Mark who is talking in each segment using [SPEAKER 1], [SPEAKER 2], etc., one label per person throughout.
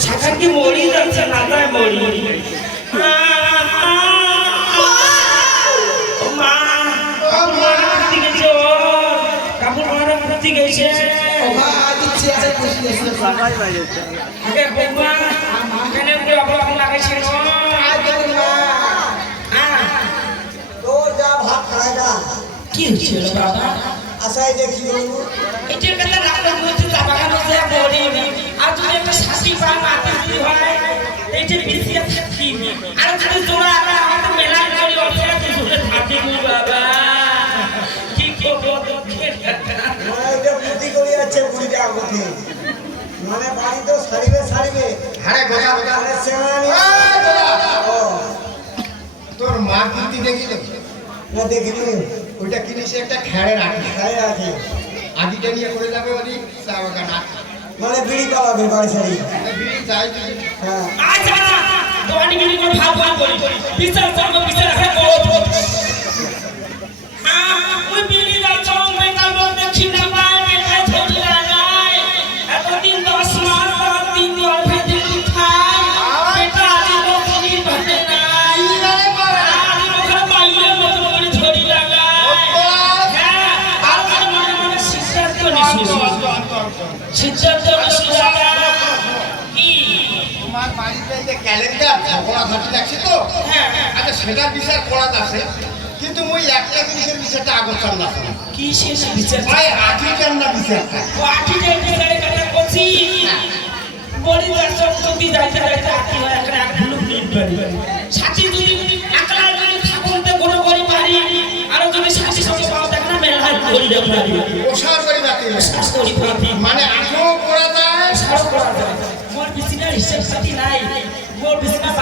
[SPEAKER 1] শাখার কি মরি যাচ্ছে না তাই মরি কি হয়েছিল বাবা এটার কথা রাখলাম মধ্যে চাপাখানো যে মরি আর যদি একটা শাসি পা মাটি যদি হয় এইটা বেশি থাকি আর যদি আবার আমাদের মেলা করি অপরাধ জোরে থাকি বাবা
[SPEAKER 2] মা
[SPEAKER 3] না দেখিনি
[SPEAKER 2] ওইটা কিনেছে একটা রাখি
[SPEAKER 3] খাই আছে
[SPEAKER 2] আদিটা নিয়ে করে যাবে চা বাগান
[SPEAKER 3] মানে বিড়ি পালাবে বাড়ি সারি
[SPEAKER 2] বিড়ি চাই
[SPEAKER 3] হ্যাঁ।
[SPEAKER 1] আচ্ছা আচ্ছা দোকানি বিড়ি করে। ভাব ভাব করি বিচার করব বিচার করো সিদ্ধান্ত নিছিস কি?
[SPEAKER 2] তোমার বাড়িতে যে ক্যালেন্ডার ঝগড়া ঘাটি লাগছে তো?
[SPEAKER 1] হ্যাঁ
[SPEAKER 2] আচ্ছা সেটার বিচার করা আছে কিন্তু মুই একটা জিনিসের বিচারটা আগর না।
[SPEAKER 1] কি শেষ বিচার?
[SPEAKER 2] ভাই আঠি না বিচারটা
[SPEAKER 1] পার্টি যাইতে যাই কথা করছি বলি দর্শক যদি যাইতে যাইতে আটি হয় একটা এক ভুলু প্লেট বাড়ি সাথী যদি একলা যদি ঠাকুরতে কোনো করি পারি আর যদি সাথী সঙ্গে পাও দেখ না মেলা করি দেখ পারি
[SPEAKER 2] ওষার করি বাতি
[SPEAKER 1] শ্বাস করি পারি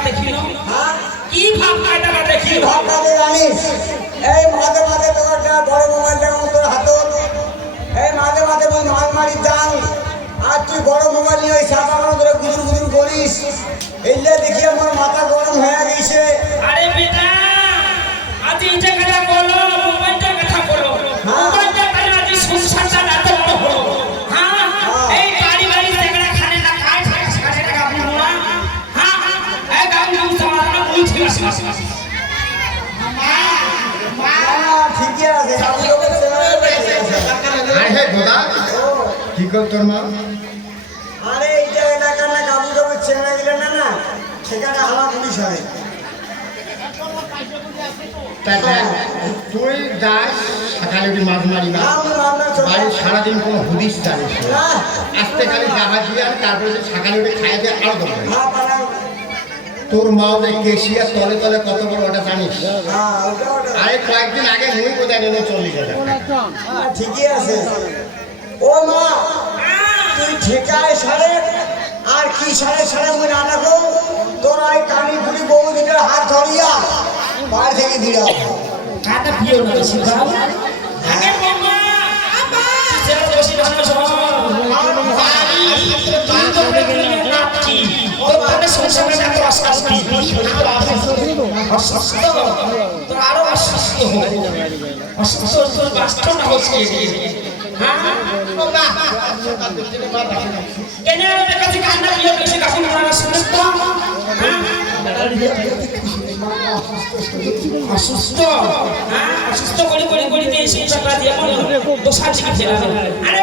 [SPEAKER 1] দেখিল।
[SPEAKER 3] হ্যাঁ?
[SPEAKER 1] কি ভাব খায়টা
[SPEAKER 3] কি
[SPEAKER 1] দেখিল
[SPEAKER 3] ভাত জানিস? এই মাঝে মাঝে তোর বড় মোবাইল দেখো তোর হাতত এই মাঝে মাঝে মুই মাল মারি যাও আর তুই বড় মোবাইল নিয়ে ওই ধরে গুদুর গুদুর করিস এইলে দেখি আমার মাথা গরম হয়ে গেছে।
[SPEAKER 1] আরে বেটা
[SPEAKER 3] আমি
[SPEAKER 2] গোদা কি কর তোর মা?
[SPEAKER 3] আরে এইটা এলাকার না কাবু কাবু চেনা গেলে না না সেখানে হালা পুলিশ হয়
[SPEAKER 2] তুই যাস সকালে উঠে মাছ মারি না বাড়ি সারাদিন কোনো হুদিস জানিস আজকে খালি জাহা দিয়ে আর তারপরে সকালে উঠে খাই দিয়ে
[SPEAKER 3] আরও পালা
[SPEAKER 2] তোর মাও যে কেশিয়া তলে তলে কত বড় ওটা জানিস?
[SPEAKER 3] হ্যাঁ
[SPEAKER 2] আরে কয়েকদিন আগে মুই কোথায় নেব চল্লিশ হাজার
[SPEAKER 3] ঠিকই আছে। ও মা তুই ঠিকায় সারে আর কি সারে সারে মুই না রাখো তোর ওই কানি ফুলি বউ দুটার হাত ধরিয়া বাড়ি থেকে দিলাম
[SPEAKER 1] কাটা পিও না বেশি মানে সংসারে এত অশান্তি অসুস্থ তো আরও অসুস্থ অসুস্থ তোর বাস্তব না হচ্ছে কেন আমার কাছে কান্না দিয়ে বেশি কাছে মারা তো আরে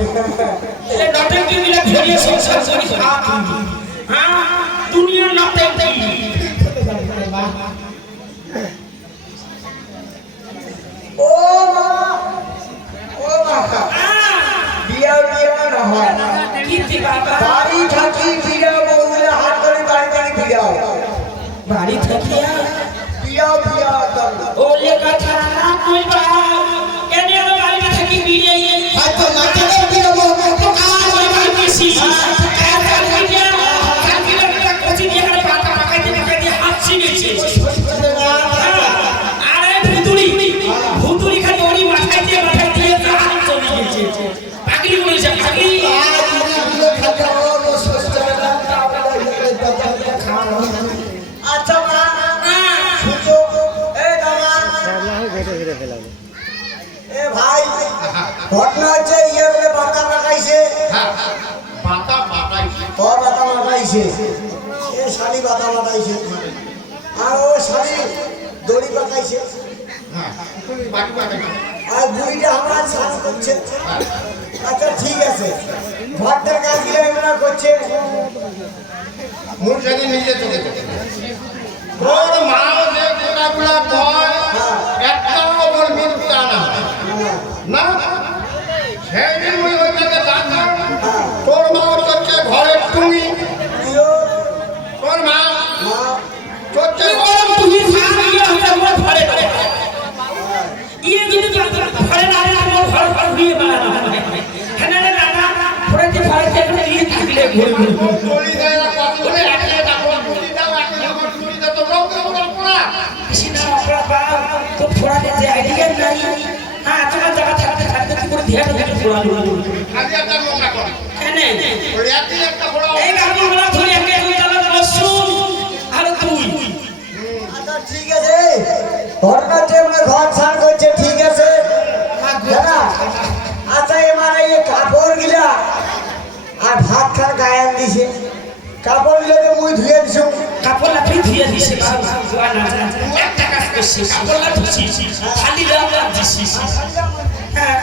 [SPEAKER 1] এ নটেঙ্কি মিলে ঘুরিয়ে সংসার করি হ্যাঁ? নটেঙ্কি
[SPEAKER 3] ও মা ও মা। বিয়া বিয়া নহয়
[SPEAKER 1] কীর্তি বাবা?
[SPEAKER 3] বাড়ি থাকি বৌদিরা হাত ধরে বাড়ি বাড়ি ফিরাও।
[SPEAKER 1] বাড়ি থাকিয়া?
[SPEAKER 3] বিয়া বিয়া
[SPEAKER 1] ওলে কথা না কইবা?
[SPEAKER 3] পাকাইছে। আর ও শাড়ি দড়ি পাকাইছে।
[SPEAKER 2] হ্যাঁ
[SPEAKER 3] আর বুড়িটা আমার শ্বাস করছে। আচ্ছা ঠিক আছে। ঘরটার কাজ গিয়ে এমরা করছে।
[SPEAKER 2] মুর্শিদি নিজে চলে
[SPEAKER 1] ঘুরে ঘুরে
[SPEAKER 2] চলি দেয় না কত করে
[SPEAKER 3] দিছে। কাপড় তো মুই ধুয়ে দিছো।
[SPEAKER 1] কাপড় লাফি ধুয়ে দিছে বাবা একটা কাজ করছিস কাপড় লাফি খালি লাভ দিছিস হ্যাঁ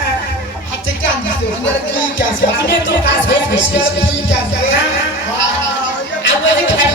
[SPEAKER 1] আমি তো কাজ হয়ে গেছিস আগে খাই